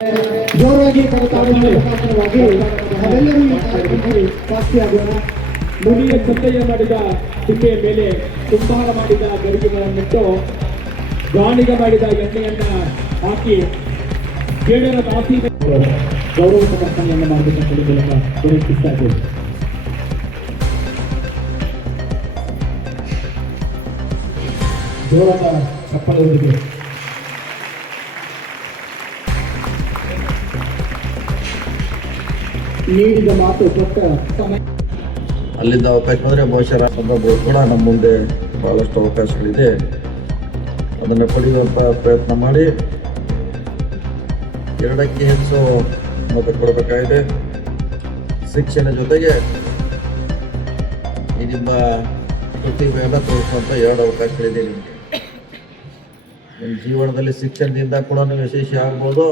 ಜೋರಾಗಿ ಕರೆತಾಡುವ ಮುಖಾಂತರವಾಗಿ ನಾವೆಲ್ಲರೂ ಈ ಕಾರ್ಯಕ್ರಮದಲ್ಲಿ ಸಾಕ್ಷಿಯಾಗೋಣ. ಮುನಿಯ ಚಂದಯ್ಯ ಮಾಡಿದ ತಿಪ್ಪೆಯ ಮೇಲೆ ಕುಂಬಾರ ಮಾಡಿದ ಗರಿಗೆಗಳನ್ನಿಟ್ಟು ಗಾಣಿಗ ಮಾಡಿದ ಎಣ್ಣೆಯನ್ನ ಹಾಕಿ ಬೇಡರ ದಾಸಿ ಗೌರವ ಸಮರ್ಪಣೆಯನ್ನು ಮಾಡಬೇಕಂತ ಮೂಲಕ ವಿನಂತಿಸ್ತಾ ಇದ್ದೇವೆ. ಜೋರಾದ ಚಪ್ಪಲವರಿಗೆ ನೀಡಿದ ಮಾತು ಕೊಟ್ಟ ಸಮಯ ಅಲ್ಲಿಂದ ಅವಕಾಶ ಬಂದರೆ ಬಹುಶಃ ಸಂದರ್ಭಗಳು ಕೂಡ ನಮ್ಮ ಮುಂದೆ ಬಹಳಷ್ಟು ಅವಕಾಶಗಳಿದೆ. ಅದನ್ನು ಪಡೆಯುವಂಥ ಪ್ರಯತ್ನ ಮಾಡಿ ಎರಡಕ್ಕೆ ಹೆಚ್ಚು ಮತ ಕೊಡಬೇಕಾಗಿದೆ. ಶಿಕ್ಷಣ ಜೊತೆಗೆ ಈ ನಿಮ್ಮ ಪ್ರತಿಭೆಯನ್ನು ತೋರಿಸುವಂಥ ಎರಡು ಅವಕಾಶಗಳಿದೆ. ನಿಮಗೆ ನಿಮ್ಮ ಜೀವನದಲ್ಲಿ ಶಿಕ್ಷಣದಿಂದ ಕೂಡ ನೀವು ಯಶಸ್ವಿ ಆಗ್ಬೋದು,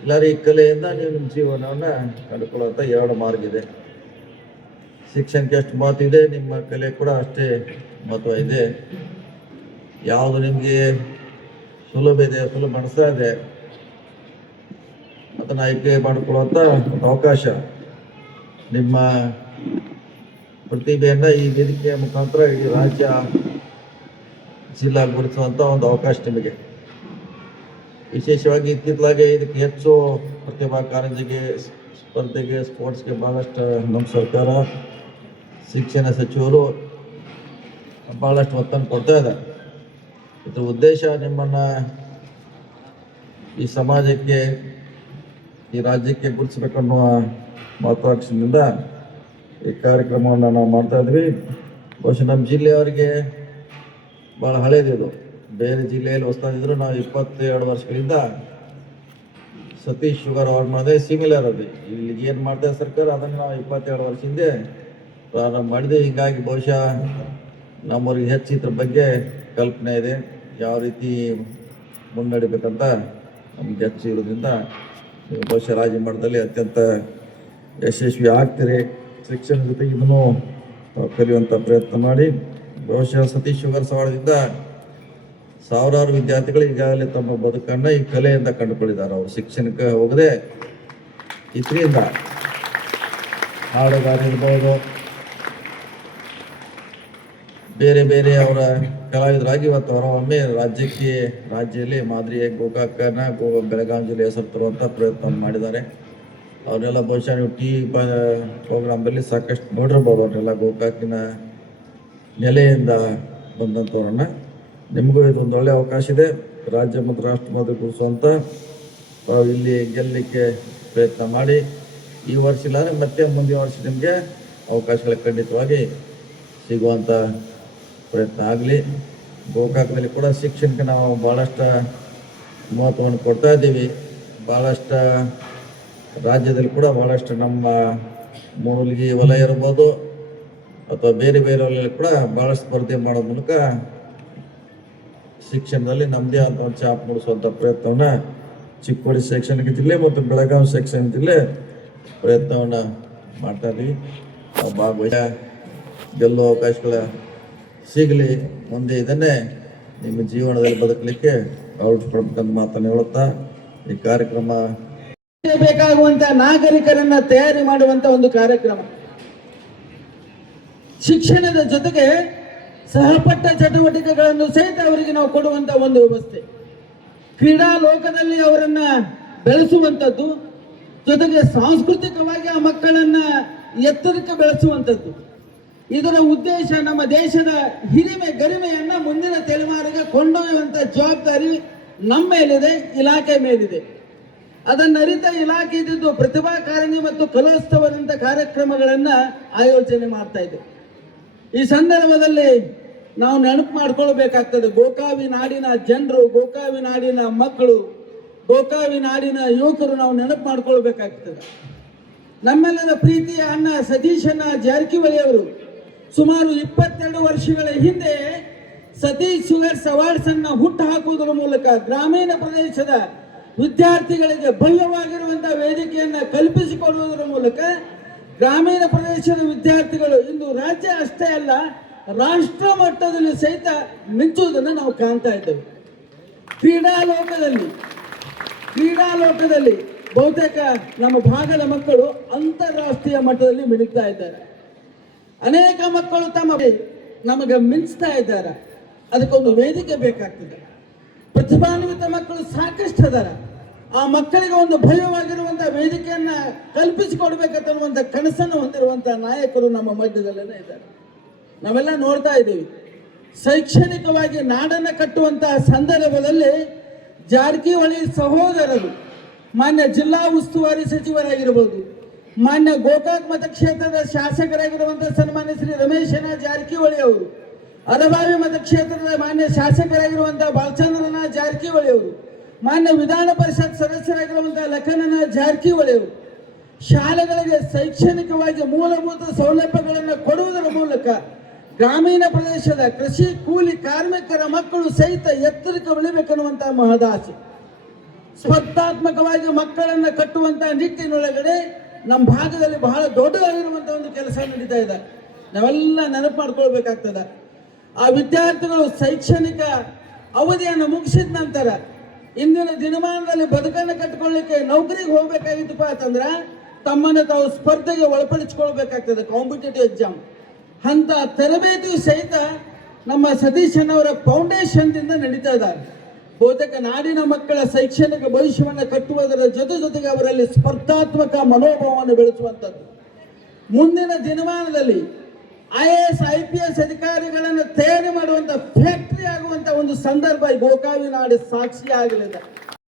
ಇಲ್ಲಾರಿ ಈ ಕಲೆಯಿಂದ ನೀವು ನಿಮ್ಮ ಜೀವನವನ್ನು ಕಂಡುಕೊಳ್ಳುವಂಥ ಎರಡು ಮಾರ್ಗ ಇದೆ. ಶಿಕ್ಷಣಕ್ಕೆ ಎಷ್ಟು ಮಹತ್ವ ಇದೆ, ನಿಮ್ಮ ಕಲೆ ಕೂಡ ಅಷ್ಟೇ ಮಹತ್ವ ಇದೆ. ಯಾವುದು ನಿಮಗೆ ಸುಲಭ ಇದೆ, ಸುಲಭ ಅನಿಸ್ತಾ ಇದೆ, ಅದನ್ನು ಆಯ್ಕೆ ಮಾಡಿಕೊಳ್ಳುವಂಥ ಒಂದು ಅವಕಾಶ. ನಿಮ್ಮ ಪ್ರತಿಭೆಯನ್ನು ಈ ವೇದಿಕೆಯ ಮುಖಾಂತರ ಇಡೀ ರಾಜ್ಯ ಜಿಲ್ಲಾ ಗುರುತಿಸುವಂಥ ಒಂದು ಅವಕಾಶ ನಿಮಗೆ. ವಿಶೇಷವಾಗಿ ಇತ್ತಿತ್ತಲಾಗೆ ಇದಕ್ಕೆ ಹೆಚ್ಚು ಪ್ರತಿಭಾ ಕಾರಂಜಿಗೆ, ಸ್ಪರ್ಧೆಗೆ, ಸ್ಪೋರ್ಟ್ಸ್ಗೆ ಭಾಳಷ್ಟು ನಮ್ಮ ಸರ್ಕಾರ, ಶಿಕ್ಷಣ ಸಚಿವರು ಭಾಳಷ್ಟು ಒತ್ತನ್ನು ಕೊಡ್ತಾ ಇದ್ದಾರೆ. ಇದರ ಉದ್ದೇಶ ನಿಮ್ಮನ್ನು ಈ ಸಮಾಜಕ್ಕೆ, ಈ ರಾಜ್ಯಕ್ಕೆ ಗುರುತಿಸಬೇಕನ್ನುವ ಮಹತ್ವಾಕಾಂಕ್ಷೆಯಿಂದ ಈ ಕಾರ್ಯಕ್ರಮವನ್ನು ನಾವು ಮಾಡ್ತಾ ಇದ್ವಿ. ಬಹುಶಃ ನಮ್ಮ ಜಿಲ್ಲೆಯವರಿಗೆ ಭಾಳ ಹಳೇದಿದು. ಬೇರೆ ಜಿಲ್ಲೆಯಲ್ಲಿ ಹೊಸದಿದ್ರು ನಾವು 22 ವರ್ಷಗಳಿಂದ ಸತೀಶ್ ಶುಗರ್ ಅವ್ರು ಮಾಡಿದೆ ಸಿಮಿಲರ್ ಅದು. ಇಲ್ಲಿಗೆ ಏನು ಮಾಡಿದೆ ಸರ್ಕಾರ, ಅದನ್ನು ನಾವು 22 ವರ್ಷ ಹಿಂದೆ ಪ್ರಾರಂಭ ಮಾಡಿದೆ. ಹೀಗಾಗಿ ಬಹುಶಃ ನಮ್ಮವ್ರಿಗೆ ಹೆಚ್ಚು ಇದ್ರ ಬಗ್ಗೆ ಕಲ್ಪನೆ ಇದೆ, ಯಾವ ರೀತಿ ಮುನ್ನಡಿಬೇಕಂತ ನಮ್ಗೆ ಹೆಚ್ಚು ಇರೋದ್ರಿಂದ ಬಹುಶಃ ರಾಜ್ಯ ಮಟ್ಟದಲ್ಲಿ ಅತ್ಯಂತ ಯಶಸ್ವಿ ಆಗ್ತೀರಿ. ಶಿಕ್ಷಣ ಜೊತೆಗೆ ಇದನ್ನು ಕಲಿಯುವಂಥ ಪ್ರಯತ್ನ ಮಾಡಿ. ಬಹುಶಃ ಸತೀಶ್ ಶುಗರ್ ಸವಾಳದಿಂದ ಸಾವಿರಾರು ವಿದ್ಯಾರ್ಥಿಗಳು ಈಗಾಗಲೇ ತಮ್ಮ ಬದುಕನ್ನು ಈ ಕಲೆಯಿಂದ ಕಂಡುಕೊಂಡಿದ್ದಾರೆ. ಅವರು ಶಿಕ್ಷಣಕ್ಕೆ ಹೋಗದೆ ಇದರಿಂದ ಹಾಡುಗಾರ ಇರ್ಬೋದು, ಬೇರೆ ಬೇರೆ ಅವರ ಕಲಾವಿದರಾಗಿ ಇವತ್ತು ಹೊರೊಮ್ಮೆ ರಾಜ್ಯದಲ್ಲಿ ಮಾದರಿಯ ಗೋಕಾಕನ ಬೆಳಗಾವಿ ಜಿಲ್ಲೆ ಹೆಸರು ತರುವಂಥ ಪ್ರಯತ್ನ ಮಾಡಿದ್ದಾರೆ. ಅವರೆಲ್ಲ ಬಹುಶಃ ನೀವು ಟಿ ಪ್ರೋಗ್ರಾಮ್ದಲ್ಲಿ ಸಾಕಷ್ಟು ನೋಡಿರ್ಬೋದು. ಅವರೆಲ್ಲ ಗೋಕಾಕಿನ ನೆಲೆಯಿಂದ ಬಂದಂಥವ್ರನ್ನ. ನಿಮಗೂ ಇದೊಂದು ಒಳ್ಳೆಯ ಅವಕಾಶ ಇದೆ. ರಾಜ್ಯ ಮತ್ತು ರಾಷ್ಟ್ರ ಮಟ್ಟದಲ್ಲಿ ಗುರುತಿಸುವಂಥ ಇಲ್ಲಿ ಗೆಲ್ಲಲಿಕ್ಕೆ ಪ್ರಯತ್ನ ಮಾಡಿ. ಈ ವರ್ಷ ಇಲ್ಲಾಂದರೆ ಮತ್ತೆ ಮುಂದಿನ ವರ್ಷ ನಿಮಗೆ ಅವಕಾಶಗಳು ಖಂಡಿತವಾಗಿ ಸಿಗುವಂಥ ಪ್ರಯತ್ನ ಆಗಲಿ. ಗೋಕಾಕದಲ್ಲಿ ಕೂಡ ಶಿಕ್ಷಣಕ್ಕೆ ನಾವು ಭಾಳಷ್ಟು ಮಹತ್ವವನ್ನು ಕೊಡ್ತಾ ಇದ್ದೀವಿ. ಭಾಳಷ್ಟು ರಾಜ್ಯದಲ್ಲಿ ಕೂಡ ಭಾಳಷ್ಟು ನಮ್ಮ ಮೂಲಿಗೆ ವಲಯ ಇರ್ಬೋದು ಅಥವಾ ಬೇರೆ ಬೇರೆ ವಲಯದಲ್ಲಿ ಕೂಡ ಭಾಳಷ್ಟು ಸ್ಪರ್ಧೆ ಮಾಡೋ ಮೂಲಕ ಶಿಕ್ಷಣದಲ್ಲಿ ನಮ್ಮದೇ ಆದ ಒಂದು ಛಾಪ್ ಮೂಡಿಸುವಂಥ ಪ್ರಯತ್ನವನ್ನು ಚಿಕ್ಕೋಡಿ ಶೈಕ್ಷಣಿಕ ಜಿಲ್ಲೆ ಮತ್ತು ಬೆಳಗಾವಿ ಶೈಕ್ಷಣಿಕ ಜಿಲ್ಲೆ ಪ್ರಯತ್ನವನ್ನು ಮಾಡ್ತಾ ಇದ್ದೀವಿ. ಭಾಗವಹಿಸ ಗೆಲ್ಲುವ ಅವಕಾಶಗಳ ಸಿಗಲಿ. ಮುಂದೆ ಇದನ್ನೇ ನಿಮ್ಮ ಜೀವನದಲ್ಲಿ ಬದುಕಲಿಕ್ಕೆ ಅಳವಡಿಸ್ಕೊಳ್ಬೇಕಂತ ಮಾತನ್ನು ಹೇಳುತ್ತಾ ಈ ಕಾರ್ಯಕ್ರಮ ಬೇಕಾಗುವಂತ ನಾಗರಿಕರನ್ನ ತಯಾರಿ ಮಾಡುವಂತ ಒಂದು ಕಾರ್ಯಕ್ರಮ. ಶಿಕ್ಷಣದ ಜೊತೆಗೆ ಸಹಪಠ್ಯ ಚಟುವಟಿಕೆಗಳನ್ನು ಸಹಿತ ಅವರಿಗೆ ನಾವು ಕೊಡುವಂತ ಒಂದು ವ್ಯವಸ್ಥೆ. ಕ್ರೀಡಾ ಲೋಕದಲ್ಲಿ ಅವರನ್ನ ಬೆಳೆಸುವಂಥದ್ದು, ಜೊತೆಗೆ ಸಾಂಸ್ಕೃತಿಕವಾಗಿ ಆ ಮಕ್ಕಳನ್ನ ಎತ್ತರಕ್ಕೆ ಬೆಳೆಸುವಂಥದ್ದು. ಇದರ ಉದ್ದೇಶ ನಮ್ಮ ದೇಶದ ಹಿರಿಮೆ ಗರಿಮೆಯನ್ನ ಮುಂದಿನ ತಲೆಮಾರಿಗೆ ಕೊಂಡೊಯ್ಯುವಂತ ಜವಾಬ್ದಾರಿ ನಮ್ಮ ಮೇಲಿದೆ, ಇಲಾಖೆ ಮೇಲಿದೆ. ಅದನ್ನರಿತ ಇಲಾಖೆ ಇದ್ದು ಪ್ರತಿಭಾ ಕಾರಣಿ ಮತ್ತು ಕಲೋತ್ಸವದಂತ ಕಾರ್ಯಕ್ರಮಗಳನ್ನ ಆಯೋಜನೆ ಮಾಡ್ತಾ ಇದೆ. ಈ ಸಂದರ್ಭದಲ್ಲಿ ನಾವು ನೆನಪು ಮಾಡ್ಕೊಳ್ಬೇಕಾಗ್ತದೆ, ಗೋಕಾವಿ ನಾಡಿನ ಜನರು, ಗೋಕಾವಿ ನಾಡಿನ ಮಕ್ಕಳು, ಗೋಕಾವಿ ನಾಡಿನ ಯುವಕರು ನಾವು ನೆನಪು ಮಾಡ್ಕೊಳ್ಬೇಕಾಗ್ತದೆ. ನಮ್ಮೆಲ್ಲರ ಪ್ರೀತಿಯ ಅಣ್ಣ ಸತೀಶಣ್ಣ ಜಾರಕಿಹೊಳಿ ಅವರು ಸುಮಾರು 22 ವರ್ಷಗಳ ಹಿಂದೆ ಸತೀಶ್ ಶುಗರ್ಸ್ ಅವಾರ್ಡ್ಸ್ ಅನ್ನ ಹುಟ್ಟು ಹಾಕುವುದರ ಮೂಲಕ ಗ್ರಾಮೀಣ ಪ್ರದೇಶದ ವಿದ್ಯಾರ್ಥಿಗಳಿಗೆ ಭವ್ಯವಾಗಿರುವಂತಹ ವೇದಿಕೆಯನ್ನ ಕಲ್ಪಿಸಿಕೊಡುವುದರ ಮೂಲಕ ಗ್ರಾಮೀಣ ಪ್ರದೇಶದ ವಿದ್ಯಾರ್ಥಿಗಳು ಇಂದು ರಾಜ್ಯ ಅಷ್ಟೇ ಅಲ್ಲ ರಾಷ್ಟ್ರ ಮಟ್ಟದಲ್ಲಿ ಸಹಿತ ಮಿಂಚುವುದನ್ನು ನಾವು ಕಾಣ್ತಾ ಇದ್ದೇವೆ. ಕ್ರೀಡಾ ಲೋಕದಲ್ಲಿ ಕ್ರೀಡಾ ಲೋಕದಲ್ಲಿ ಬಹುತೇಕ ನಮ್ಮ ಭಾಗದ ಮಕ್ಕಳು ಅಂತಾರಾಷ್ಟ್ರೀಯ ಮಟ್ಟದಲ್ಲಿ ಮಿನುಗ್ತಾ ಇದ್ದಾರೆ. ಅನೇಕ ಮಕ್ಕಳು ನಮಗೆ ಮಿಂಚ್ತಾ ಇದ್ದಾರೆ. ಅದಕ್ಕೊಂದು ವೇದಿಕೆ ಬೇಕಾಗ್ತದೆ. ಪ್ರತಿಭಾನ್ವಿತ ಮಕ್ಕಳು ಸಾಕಷ್ಟು ಅದಾರ. ಆ ಮಕ್ಕಳಿಗೆ ಒಂದು ಭಯವಾಗಿರುವಂತಹ ವೇದಿಕೆಯನ್ನ ಕಲ್ಪಿಸಿಕೊಡ್ಬೇಕನ್ನುವಂಥ ಕನಸನ್ನು ಹೊಂದಿರುವಂತಹ ನಾಯಕರು ನಮ್ಮ ಮಧ್ಯದಲ್ಲೇ ಇದ್ದಾರೆ. ನಾವೆಲ್ಲ ನೋಡ್ತಾ ಇದ್ದೀವಿ. ಶೈಕ್ಷಣಿಕವಾಗಿ ನಾಡನ್ನ ಕಟ್ಟುವಂತಹ ಸಂದರ್ಭದಲ್ಲಿ ಜಾರಕಿಹೊಳಿ ಸಹೋದರರು ಮಾನ್ಯ ಜಿಲ್ಲಾ ಉಸ್ತುವಾರಿ ಸಚಿವರಾಗಿರ್ಬೋದು, ಮಾನ್ಯ ಗೋಕಾಕ್ ಮತಕ್ಷೇತ್ರದ ಶಾಸಕರಾಗಿರುವಂತಹ ಸನ್ಮಾನ್ಯ ಶ್ರೀ ರಮೇಶನ ಜಾರಕಿಹೊಳಿ ಅವರು, ಅರಬಾವಿ ಮತಕ್ಷೇತ್ರದ ಮಾನ್ಯ ಶಾಸಕರಾಗಿರುವಂತಹ ಬಾಲಚಂದ್ರನ ಜಾರಕಿಹೊಳಿ ಅವರು, ಮಾನ್ಯ ವಿಧಾನ ಪರಿಷತ್ ಸದಸ್ಯರಾಗಿರುವಂತಹ ಲಖನನ ಜಾರಕಿಹೊಳಿ ಅವರು ಶಾಲೆಗಳಿಗೆ ಶೈಕ್ಷಣಿಕವಾಗಿ ಮೂಲಭೂತ ಸೌಲಭ್ಯಗಳನ್ನು ಕೊಡುವುದರ ಮೂಲಕ ಗ್ರಾಮೀಣ ಪ್ರದೇಶದ ಕೃಷಿ ಕೂಲಿ ಕಾರ್ಮಿಕರ ಮಕ್ಕಳು ಸಹಿತ ಎತ್ತರಕ್ಕೆ ಬೆಳಿಬೇಕನ್ನುವಂತಹ ಮಹದಾಸೆ. ಸ್ಪರ್ಧಾತ್ಮಕವಾಗಿ ಮಕ್ಕಳನ್ನ ಕಟ್ಟುವಂತಹ ನಿಟ್ಟಿನೊಳಗಡೆ ನಮ್ಮ ಭಾಗದಲ್ಲಿ ಬಹಳ ದೊಡ್ಡದಾಗಿರುವಂತಹ ಒಂದು ಕೆಲಸ ನಡೀತಾ ಇದೆ. ನಾವೆಲ್ಲ ನೆನಪು ಮಾಡ್ಕೊಳ್ಬೇಕಾಗ್ತದೆ. ಆ ವಿದ್ಯಾರ್ಥಿಗಳು ಶೈಕ್ಷಣಿಕ ಅವಧಿಯನ್ನು ಮುಗಿಸಿದ ನಂತರ ಇಂದಿನ ದಿನಮಾನದಲ್ಲಿ ಬದುಕನ್ನು ಕಟ್ಟಿಕೊಳ್ಳಿಕ್ಕೆ ನೌಕರಿಗೆ ಹೋಗ್ಬೇಕಾಗಿತ್ತಪ್ಪ ಅಂತಂದ್ರೆ ತಮ್ಮನ್ನು ತಾವು ಸ್ಪರ್ಧೆಗೆ ಒಳಪಡಿಸಿಕೊಳ್ಬೇಕಾಗ್ತದೆ, ಕಾಂಪಿಟೇಟಿವ್ ಎಕ್ಸಾಮ್. ಅಂತ ತರಬೇತಿಯು ಸಹಿತ ನಮ್ಮ ಸತೀಶನವರ ಫೌಂಡೇಶನ್ದಿಂದ ನಡೀತಾ ಇದ್ದಾರೆ. ಬಹುತೇಕ ನಾಡಿನ ಮಕ್ಕಳ ಶೈಕ್ಷಣಿಕ ಭವಿಷ್ಯವನ್ನು ಕಟ್ಟುವುದರ ಜೊತೆಗೆ ಅವರಲ್ಲಿ ಸ್ಪರ್ಧಾತ್ಮಕ ಮನೋಭಾವವನ್ನು ಬೆಳೆಸುವಂಥದ್ದು. ಮುಂದಿನ ದಿನಮಾನದಲ್ಲಿ IAS IPS ಅಧಿಕಾರಿಗಳನ್ನು ತಯಾರಿ ಮಾಡುವಂಥ ಫ್ಯಾಕ್ಟರಿ ಆಗುವಂಥ ಒಂದು ಸಂದರ್ಭ ಗೋಕಾವಿ ನಾಡು ಸಾಕ್ಷಿ ಆಗಲಿದೆ.